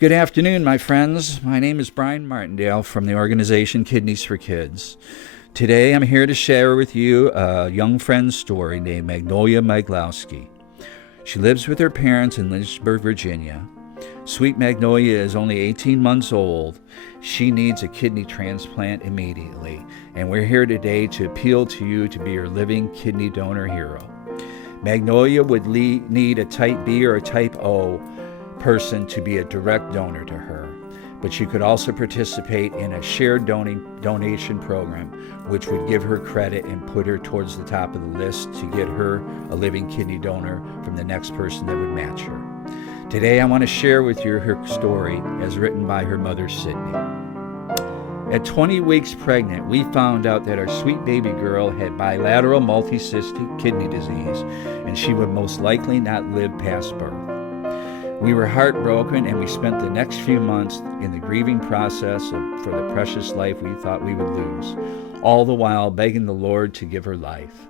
Good afternoon, my friends. My name is Brian Martindale from the organization Kidneys for Kids. Today I'm here to share with you a young friend's story named Magnolia Maglosky. She lives with her parents in Lynchburg, Virginia. Sweet Magnolia is only 18 months old. She needs a kidney transplant immediately, and we're here today to appeal to you to be her living kidney donor hero. Magnolia would need a type B or a type O person to be a direct donor to her, but she could also participate in a shared donation program, which would give her credit and put her towards the top of the list to get her a living kidney donor from the next person that would match her. Today I want to share with you her story as written by her mother, Sydney. At 20 weeks pregnant, we found out that our sweet baby girl had bilateral multicystic kidney disease, and she would most likely not live past birth. We were heartbroken, and we spent the next few months in the grieving process for the precious life we thought we would lose, all the while begging the Lord to give her life.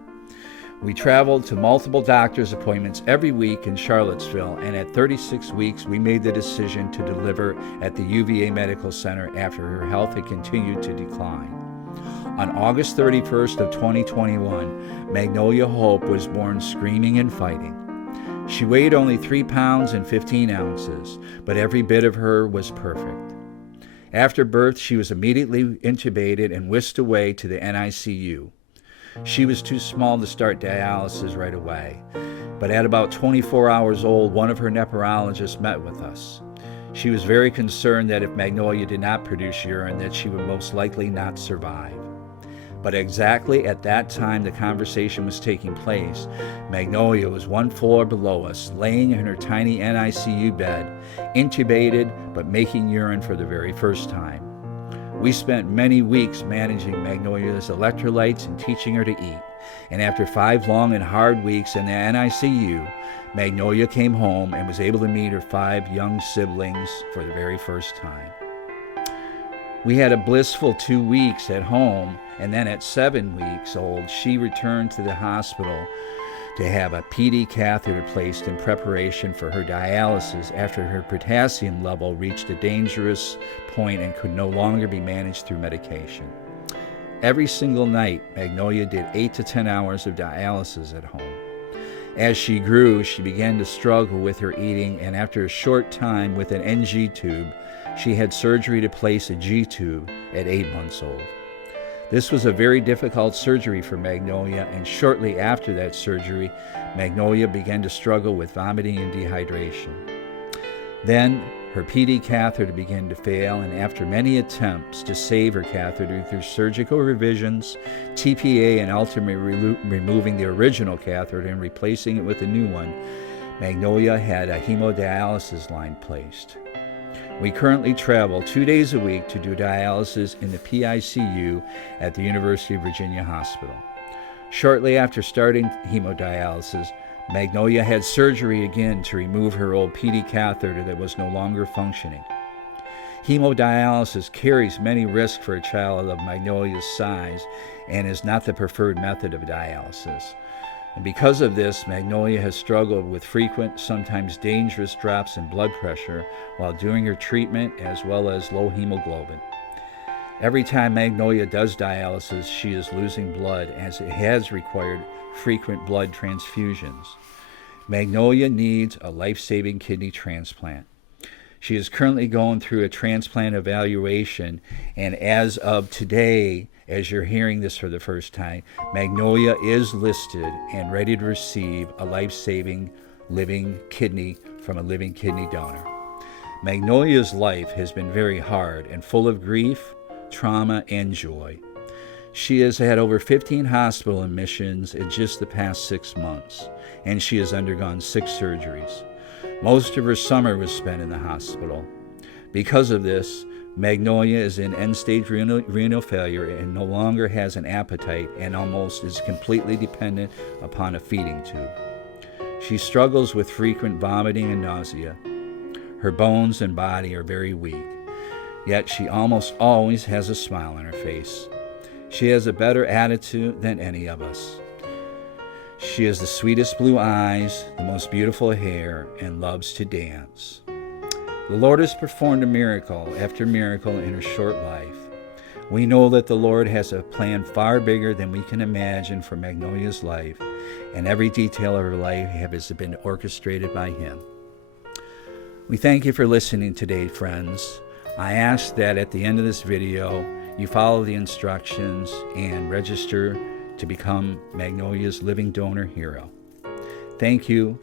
We traveled to multiple doctor's appointments every week in Charlottesville, and at 36 weeks, we made the decision to deliver at the UVA Medical Center after her health had continued to decline. On August 31st of 2021, Magnolia Hope was born screaming and fighting. She weighed only 3 pounds and 15 ounces, but every bit of her was perfect. After birth, she was immediately intubated and whisked away to the NICU. She was too small to start dialysis right away, but at about 24 hours old, one of her nephrologists met with us. She was very concerned that if Magnolia did not produce urine, that she would most likely not survive. But exactly at that time the conversation was taking place, Magnolia was one floor below us, laying in her tiny NICU bed, intubated but making urine for the very first time. We spent many weeks managing Magnolia's electrolytes and teaching her to eat. And after 5 long and hard weeks in the NICU, Magnolia came home and was able to meet her 5 young siblings for the very first time. We had a blissful 2 weeks at home, and then at 7 weeks old, she returned to the hospital to have a PD catheter placed in preparation for her dialysis after her potassium level reached a dangerous point and could no longer be managed through medication. Every single night, Magnolia did 8 to 10 hours of dialysis at home. As she grew, she began to struggle with her eating, and after a short time with an NG tube, she had surgery to place a G tube at 8 months old. This was a very difficult surgery for Magnolia, and shortly after that surgery, Magnolia began to struggle with vomiting and dehydration. Then her PD catheter began to fail, and after many attempts to save her catheter through surgical revisions, TPA, and ultimately removing the original catheter and replacing it with a new one, Magnolia had a hemodialysis line placed. We currently travel 2 days a week to do dialysis in the PICU at the University of Virginia Hospital. Shortly after starting hemodialysis, Magnolia had surgery again to remove her old PD catheter that was no longer functioning. Hemodialysis carries many risks for a child of Magnolia's size and is not the preferred method of dialysis. And because of this, Magnolia has struggled with frequent, sometimes dangerous drops in blood pressure while doing her treatment, as well as low hemoglobin. Every time Magnolia does dialysis, she is losing blood, as it has required frequent blood transfusions. Magnolia needs a life-saving kidney transplant. She is currently going through a transplant evaluation, and as of today, as you're hearing this for the first time, Magnolia is listed and ready to receive a life-saving living kidney from a living kidney donor. Magnolia's life has been very hard and full of grief, trauma, and joy. She has had over 15 hospital admissions in just the past 6 months, and she has undergone 6 surgeries. Most of her summer was spent in the hospital. Because of this, Magnolia is in end-stage renal failure and no longer has an appetite and almost is completely dependent upon a feeding tube. She struggles with frequent vomiting and nausea. Her bones and body are very weak, yet she almost always has a smile on her face. She has a better attitude than any of us. She has the sweetest blue eyes, the most beautiful hair, and loves to dance. The Lord has performed a miracle after miracle in her short life. We know that the Lord has a plan far bigger than we can imagine for Magnolia's life, and every detail of her life has been orchestrated by Him. We thank you for listening today, friends. I ask that at the end of this video, you follow the instructions and register to become Magnolia's Living Donor Hero. Thank you.